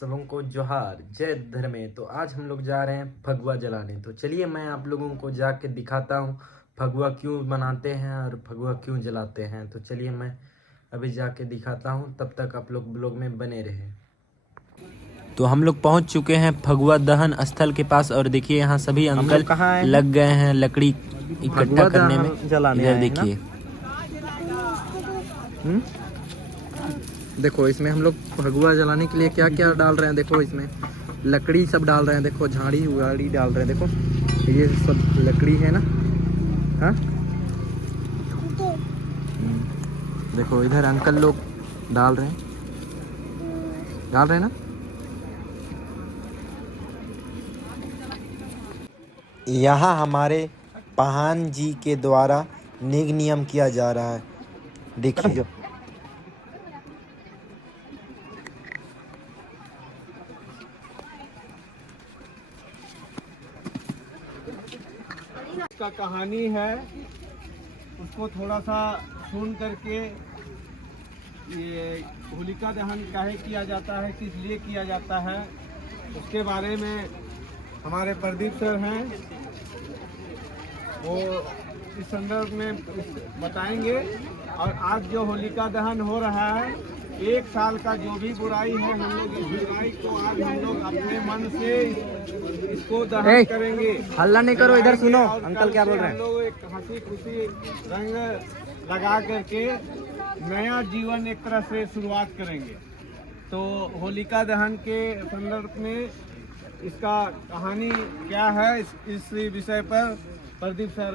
सबों को जोहार, जय धर्मे। तो आज हम लोग जा रहे हैं फगुआ जलाने। तो चलिए मैं आप लोगों को जाके दिखाता हूँ फगुआ क्यों बनाते हैं और फगुआ क्यों जलाते हैं। तो चलिए मैं अभी जाके दिखाता हूँ, तब तक आप लोग ब्लॉग में बने रहें। तो हम लोग पहुँच चुके हैं फगुआ दहन स्थल के पास और देखिए यहाँ सभी अंकल लग गए हैं लकड़ी इकट्ठा करने में। इधर देखिए, देखो इसमें हम लोग फगुआ जलाने के लिए क्या क्या डाल रहे हैं। देखो इसमें लकड़ी सब डाल रहे हैं, देखो झाड़ी उड़ी डाल रहे हैं। देखो ये सब लकड़ी है ना। हाँ देखो इधर अंकल लोग डाल रहे हैं ना। यहाँ हमारे पहान जी के द्वारा निग नियम किया जा रहा है, देखिए। का कहानी है, उसको थोड़ा सा सुन करके ये होलिका दहन काहे किया जाता है, किस लिए किया जाता है, उसके बारे में हमारे प्रदीप सर हैं, वो इस संदर्भ में बताएंगे। और आज जो होलिका दहन हो रहा है, एक साल का जो भी बुराई है, हम लोग इस बुराई को आज हम लोग अपने मन से इसको दहन करेंगे। हल्ला नहीं करो, इधर सुनो अंकल क्या बोल रहे हैं। हम लोग एक हंसी खुशी रंग लगा करके नया जीवन एक तरह से शुरुआत करेंगे। तो होलिका दहन के संदर्भ में इसका कहानी क्या है, इस विषय पर प्रदीप सर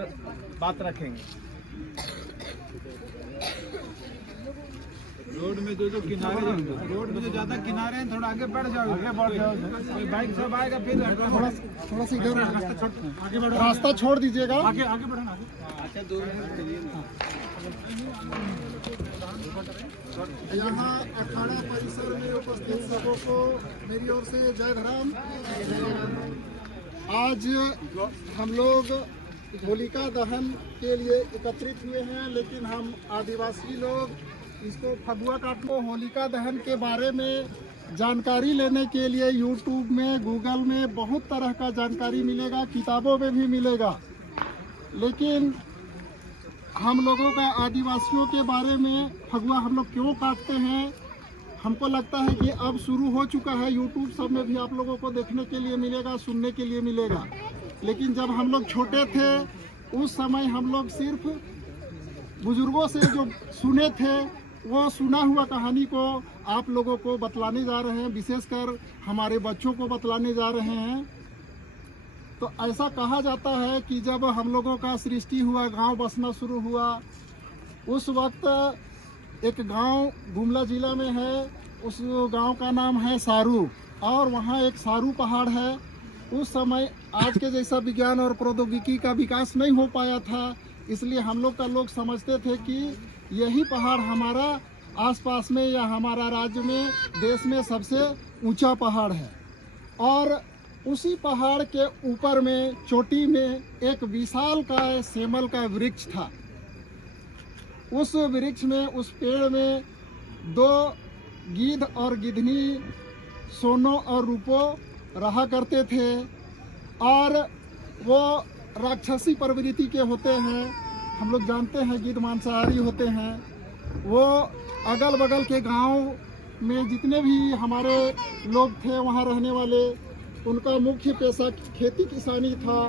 बात रखेंगे। रोड में जो किनारे, रोड में जो ज्यादा किनारे हैं, थोड़ा आगे बढ़ जाओ, कोई बाइक सब आएगा फिर थोड़ा सा इधर आगे बढ़ो, रास्ता छोड़ दीजिएगा, आगे बढ़ना। अच्छा 2 मिनट चलिए। यहाँ अखाड़ा परिसर में उपस्थित सबों को मेरी ओर से जय धर्म। आज हम लोग होलिका दहन के लिए एकत्रित हुए हैं, लेकिन हम आदिवासी लोग इसको फगुआ काटो होलिका दहन के बारे में जानकारी लेने के लिए यूट्यूब में, गूगल में बहुत तरह का जानकारी मिलेगा, किताबों में भी मिलेगा। लेकिन हम लोगों का आदिवासियों के बारे में फगुआ हम लोग क्यों काटते हैं, हमको लगता है कि अब शुरू हो चुका है। यूट्यूब सब में भी आप लोगों को देखने के लिए मिलेगा, सुनने के लिए मिलेगा। लेकिन जब हम लोग छोटे थे उस समय हम लोग सिर्फ बुजुर्गों से जो सुने थे वो सुना हुआ कहानी को आप लोगों को बतलाने जा रहे हैं, विशेषकर हमारे बच्चों को बतलाने जा रहे हैं। तो ऐसा कहा जाता है कि जब हम लोगों का सृष्टि हुआ, गांव बसना शुरू हुआ, उस वक्त एक गांव गुमला जिला में है, उस गांव का नाम है सारू, और वहां एक सारू पहाड़ है। उस समय आज के जैसा विज्ञान और प्रौद्योगिकी का विकास नहीं हो पाया था, इसलिए हम लोग का लोग समझते थे कि यही पहाड़ हमारा आसपास में या हमारा राज्य में, देश में सबसे ऊंचा पहाड़ है। और उसी पहाड़ के ऊपर में चोटी में एक विशाल का सेमल का वृक्ष था। उस वृक्ष में, उस पेड़ में 2 गिद्ध और गिद्धनी सोनो और रूपो रहा करते थे, और वो राक्षसी प्रवृत्ति के होते हैं। हम लोग जानते हैं गिद्ध मांसाहारी होते हैं। वो अगल बगल के गांव में जितने भी हमारे लोग थे वहां रहने वाले, उनका मुख्य पेशा खेती किसानी था,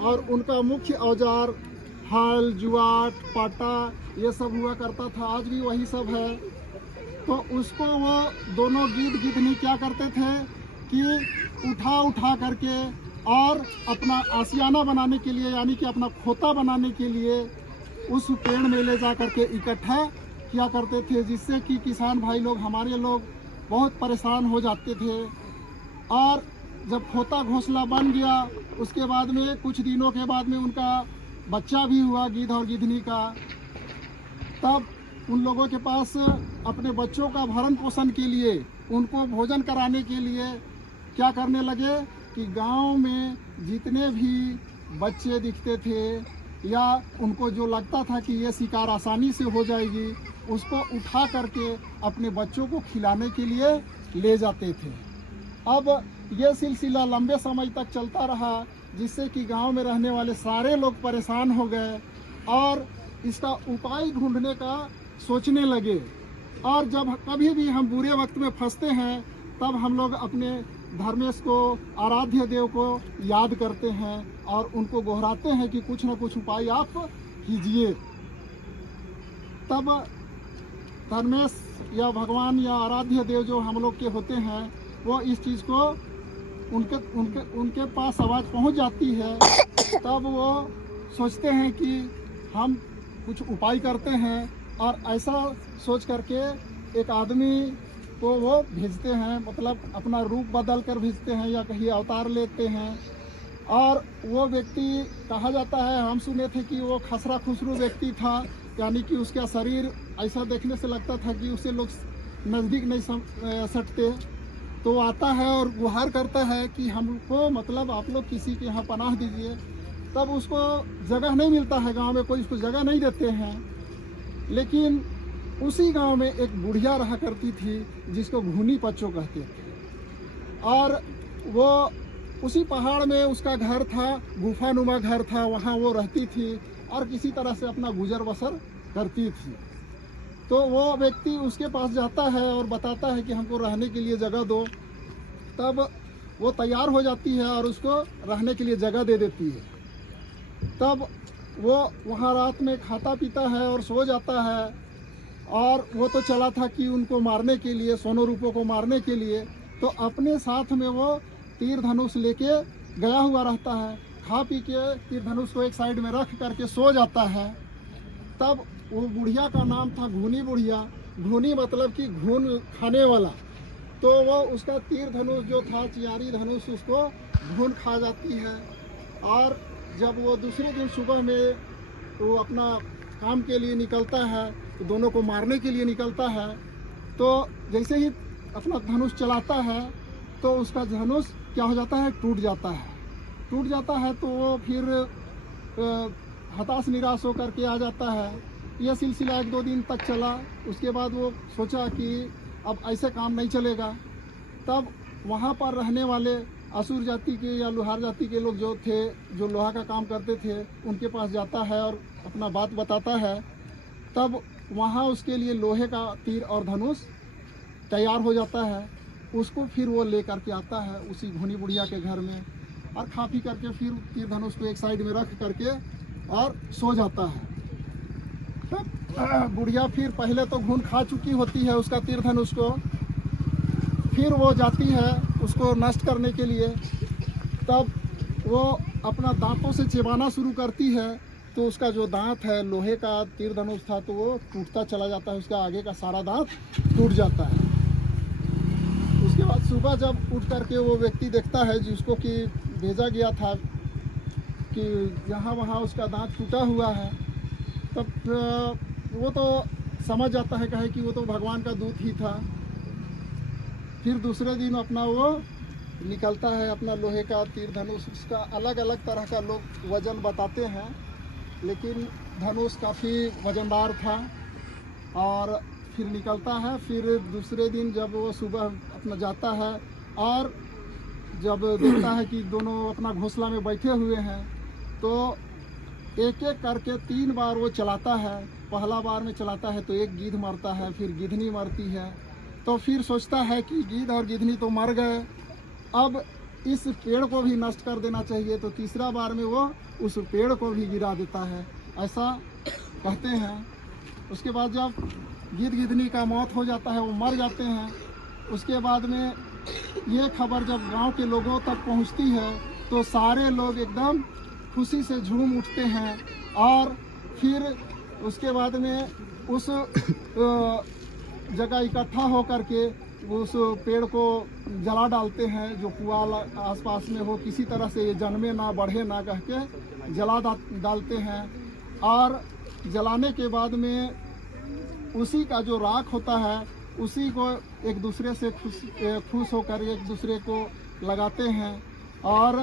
और उनका मुख्य औजार हल, जुआट, पाटा ये सब हुआ करता था। आज भी वही सब है। तो उसको वो दोनों गिद्ध गिद्धनी क्या करते थे कि उठा करके और अपना आशियाना बनाने के लिए, यानी कि अपना खोता बनाने के लिए उस पेड़ में ले जा करके इकट्ठा किया करते थे, जिससे कि किसान भाई लोग, हमारे लोग बहुत परेशान हो जाते थे। और जब खोता घोंसला बन गया, उसके बाद में कुछ दिनों के बाद में उनका बच्चा भी हुआ गिद्ध और गिद्धनी का। तब उन लोगों के पास अपने बच्चों का भरण पोषण के लिए, उनको भोजन कराने के लिए क्या करने लगे कि गांव में जितने भी बच्चे दिखते थे या उनको जो लगता था कि ये शिकार आसानी से हो जाएगी, उसको उठा करके अपने बच्चों को खिलाने के लिए ले जाते थे। अब ये सिलसिला लंबे समय तक चलता रहा, जिससे कि गांव में रहने वाले सारे लोग परेशान हो गए और इसका उपाय ढूंढने का सोचने लगे। और जब कभी भी हम बुरे वक्त में फंसते हैं तब हम लोग अपने धर्मेश को, आराध्य देव को याद करते हैं और उनको गोहराते हैं कि कुछ न कुछ उपाय आप कीजिए। तब धर्मेश या भगवान या आराध्य देव जो हम लोग के होते हैं वो इस चीज़ को उनके पास आवाज़ पहुंच जाती है। तब वो सोचते हैं कि हम कुछ उपाय करते हैं और ऐसा सोच करके एक आदमी को वो भेजते हैं, मतलब अपना रूप बदल कर भेजते हैं या कहीं अवतार लेते हैं। और वो व्यक्ति कहा जाता है, हम सुने थे कि वो खसरा खुसरू व्यक्ति था, यानी कि उसका शरीर ऐसा देखने से लगता था कि उसे लोग नज़दीक नहीं सटते। तो आता है और गुहार करता है कि हमको, मतलब आप लोग किसी के यहाँ पनाह दीजिए। तब उसको जगह नहीं मिलता है, गांव में कोई उसको जगह नहीं देते हैं। लेकिन उसी गांव में एक बुढ़िया रहा करती थी जिसको घूनी पच्चो कहते थे, और वो उसी पहाड़ में उसका घर था, गुफानुमा घर था, वहाँ वो रहती थी और किसी तरह से अपना गुजर बसर करती थी। तो वो व्यक्ति उसके पास जाता है और बताता है कि हमको रहने के लिए जगह दो। तब वो तैयार हो जाती है और उसको रहने के लिए जगह दे देती है। तब वो वहाँ रात में खाता पीता है और सो जाता है। और वो तो चला था कि उनको मारने के लिए, सोनू रूपों को मारने के लिए, तो अपने साथ में वो तीर धनुष लेके गया हुआ रहता है। खा पी के तीर धनुष को एक साइड में रख करके सो जाता है। तब वो बुढ़िया का नाम था घूनी बुढ़िया। घूनी मतलब कि घून खाने वाला। तो वो उसका तीर धनुष जो था, चियारी धनुष, उसको घून खा जाती है। और जब वो दूसरे दिन सुबह में वो अपना काम के लिए निकलता है, तो दोनों को मारने के लिए निकलता है, तो जैसे ही अपना धनुष चलाता है तो उसका धनुष क्या हो जाता है, टूट जाता है। टूट जाता है तो वो फिर हताश निराश होकर के आ जाता है। यह सिलसिला 1-2 दिन तक चला। उसके बाद वो सोचा कि अब ऐसे काम नहीं चलेगा। तब वहाँ पर रहने वाले असुर जाति के या लोहार जाति के लोग जो थे, जो लोहा का काम करते थे, उनके पास जाता है और अपना बात बताता है। तब वहाँ उसके लिए लोहे का तीर और धनुष तैयार हो जाता है। उसको फिर वो ले करके आता है उसी घूनी बुढ़िया के घर में, और खा पी करके फिर तीर धनुष को एक साइड में रख करके और सो जाता है। तब बुढ़िया फिर पहले तो घून खा चुकी होती है उसका तीर धनुष को, फिर वो जाती है उसको नष्ट करने के लिए। तब वो अपना दांतों से चिबाना शुरू करती है, तो उसका जो दांत है, लोहे का तीर धनुष था, तो वो टूटता चला जाता है। उसका आगे का सारा दांत टूट जाता है। उसके बाद सुबह जब उठ करके वो व्यक्ति देखता है जिसको कि भेजा गया था कि यहाँ वहाँ उसका दांत टूटा हुआ है, तब वो तो समझ जाता है कहे कि वो तो भगवान का दूत ही था। फिर दूसरे दिन अपना वो निकलता है अपना लोहे का तीर धनुष। उसका अलग अलग तरह का लोग वजन बताते हैं, लेकिन धनुष काफ़ी वजनदार था। और फिर निकलता है। फिर दूसरे दिन जब वो सुबह अपना जाता है और जब देखता है कि दोनों अपना घोंसला में बैठे हुए हैं, तो एक एक करके 3 बार वो चलाता है। पहला बार में चलाता है तो एक गीध मरता है, फिर गिधनी मरती है। तो फिर सोचता है कि गीध और गिधनी तो मर गए, अब इस पेड़ को भी नष्ट कर देना चाहिए। तो तीसरा बार में वो उस पेड़ को भी गिरा देता है, ऐसा कहते हैं। उसके बाद जब गिद्ध गिधनी का मौत हो जाता है, वो मर जाते हैं। उसके बाद में ये खबर जब गांव के लोगों तक पहुंचती है, तो सारे लोग एकदम खुशी से झूम उठते हैं। और फिर उसके बाद में उस जगह इकट्ठा होकर के उस पेड़ को जला डालते हैं। जो पुआल आसपास में हो, किसी तरह से ये जन्मे ना, बढ़े ना, कह के जला डालते हैं। और जलाने के बाद में उसी का जो राख होता है, उसी को एक दूसरे से खुश होकर एक दूसरे को लगाते हैं। और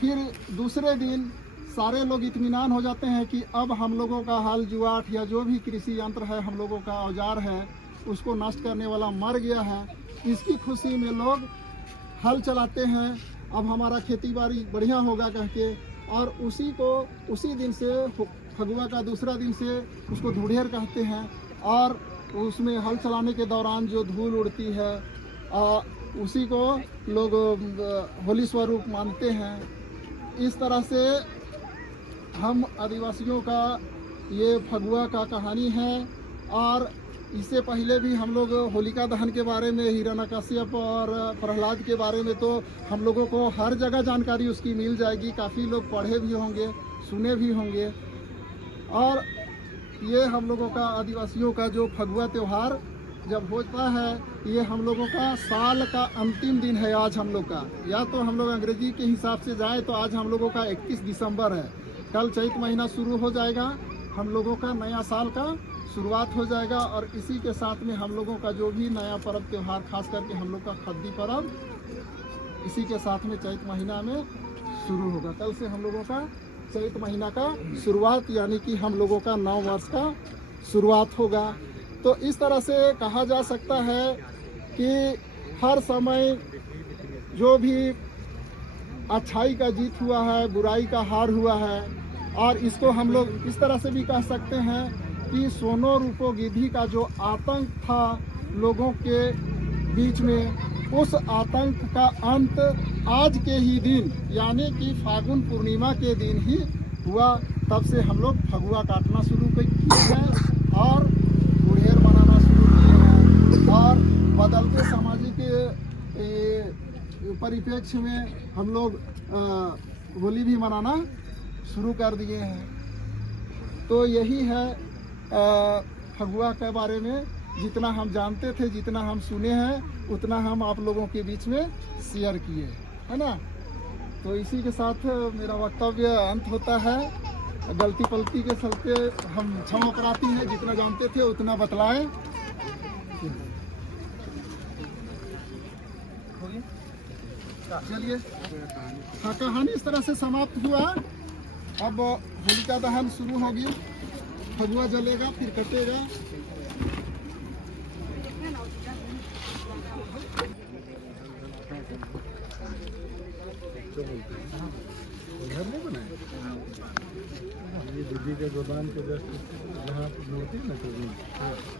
फिर दूसरे दिन सारे लोग इत्मीनान हो जाते हैं कि अब हम लोगों का हल जुआट या जो भी कृषि यंत्र है, हम लोगों का औजार है, उसको नष्ट करने वाला मर गया है। इसकी खुशी में लोग हल चलाते हैं, अब हमारा खेती बाड़ी बढ़िया होगा कह के, और उसी दिन से फगुआ का दूसरा दिन से उसको धुड़ेर कहते हैं। और उसमें हल चलाने के दौरान जो धूल उड़ती है उसी को लोग होली स्वरूप मानते हैं। इस तरह से हम आदिवासियों का ये फगुआ का कहानी है। और इससे पहले भी हम लोग होलिका दहन के बारे में, हिरण्यकश्यप और प्रहलाद के बारे में तो हम लोगों को हर जगह जानकारी उसकी मिल जाएगी। काफ़ी लोग पढ़े भी होंगे, सुने भी होंगे। और ये हम लोगों का आदिवासियों का जो फगुआ त्यौहार जब होता है, ये हम लोगों का साल का अंतिम दिन है आज हम लोग का। या तो हम लोग अंग्रेजी के हिसाब से जाए तो आज हम लोगों का 31 दिसंबर है। कल चैत महीना शुरू हो जाएगा, हम लोगों का नया साल का शुरुआत हो जाएगा। और इसी के साथ में हम लोगों का जो भी नया पर्व त्यौहार, खास करके हम लोग का खद्दी पर्व, इसी के साथ में चैत महीना में शुरू होगा। कल से हम लोगों का चैत महीना का शुरुआत, यानी कि हम लोगों का नव वर्ष का शुरुआत होगा। तो इस तरह से कहा जा सकता है कि हर समय जो भी अच्छाई का जीत हुआ है, बुराई का हार हुआ है। और इसको हम लोग इस तरह से भी कह सकते हैं कि सोनो रूपो गिद्धि का जो आतंक था लोगों के बीच में, उस आतंक का अंत आज के ही दिन, यानी कि फागुन पूर्णिमा के दिन ही हुआ। तब से हम लोग फगुआ काटना शुरू किए हैं और गुड़हेर मनाना शुरू किए हैं। और बदलते सामाजिक परिप्रेक्ष्य में हम लोग होली भी मनाना शुरू कर दिए हैं। तो यही है फगुआ के बारे में। जितना हम जानते थे, जितना हम सुने हैं, उतना हम आप लोगों के बीच में शेयर किए, है ना। तो इसी के साथ मेरा वक्तव्य अंत होता है। गलती पलती के चलते हम क्षमा प्रार्थी हैं, जितना जानते थे उतना बतलाएं। चलिए, हाँ, कहानी इस तरह से समाप्त हुआ। अब होलिका दहन शुरू होगी, फगुआ जलेगा, फिर कटेगा। घर नहीं बनाए, ये दीदी के गोदाम के जस्ट जहाँ होती है ना ट्रेनिंग,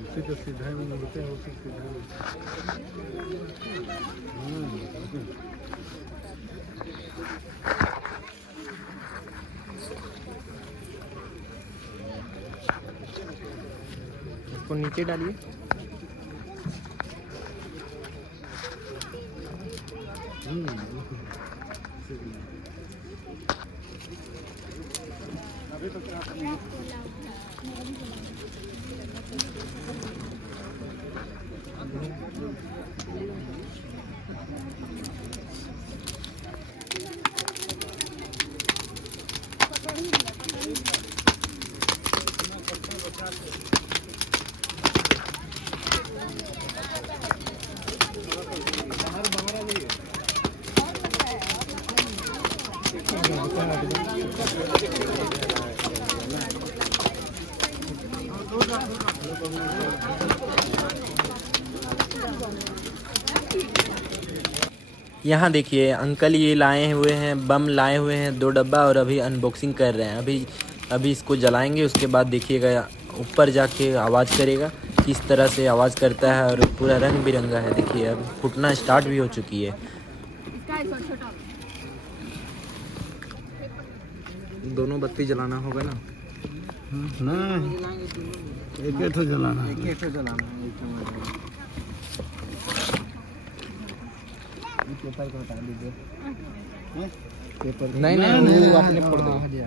उसी के सीधा में मिलते हैं, उसी सीधा में। इसको नीचे डालिए। यहाँ देखिए अंकल ये लाए हुए हैं, बम लाए हुए हैं 2 डब्बा, और अभी अनबॉक्सिंग कर रहे हैं। अभी इसको जलाएंगे, उसके बाद देखिएगा ऊपर जाके आवाज़ करेगा, किस तरह से आवाज़ करता है। और पूरा रंग बिरंगा है। देखिए अब फूटना स्टार्ट भी हो चुकी है। दोनों बत्ती जलाना होगा ना? एक एक तो जलाना, पेपर को हटा दीजिए। नहीं, वो आपने फोड़ दिया।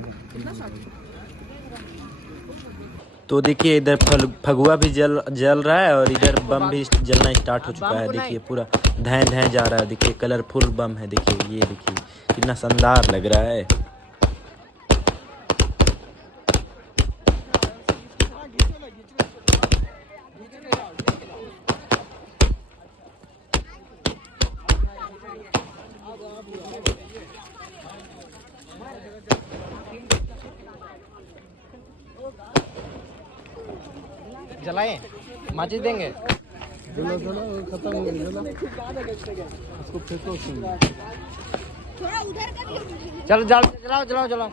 तो देखिए इधर फगुआ भी जल रहा है और इधर बम भी जलना स्टार्ट हो चुका है। देखिए पूरा धैं जा रहा है। देखिए कलरफुल बम है। देखिए ये देखिए कितना शानदार लग रहा है। जलाएं, माचिस देंगे। खत्म हो गया। उसको फेंको उसमें। थोड़ा उधर कर चलो चलाओ चलाओ चलाओ।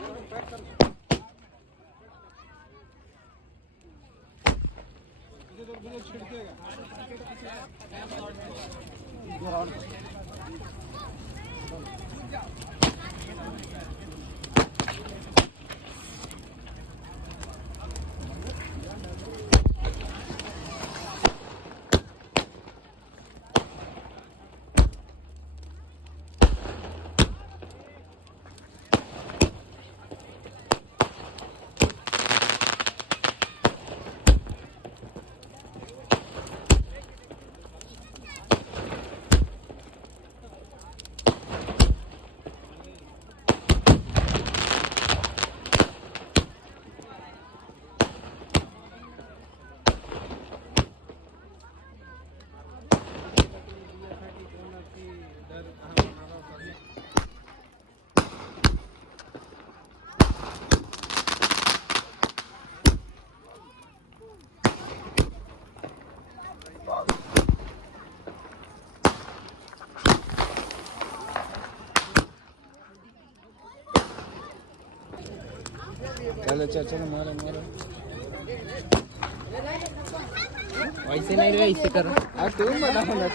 चलो चलो मारो मारो। वैसे नहीं रहे, इससे करो। तुम बनाओ ना।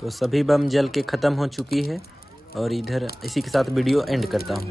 तो सभी बम जल के ख़त्म हो चुकी है और इधर इसी के साथ वीडियो एंड करता हूँ।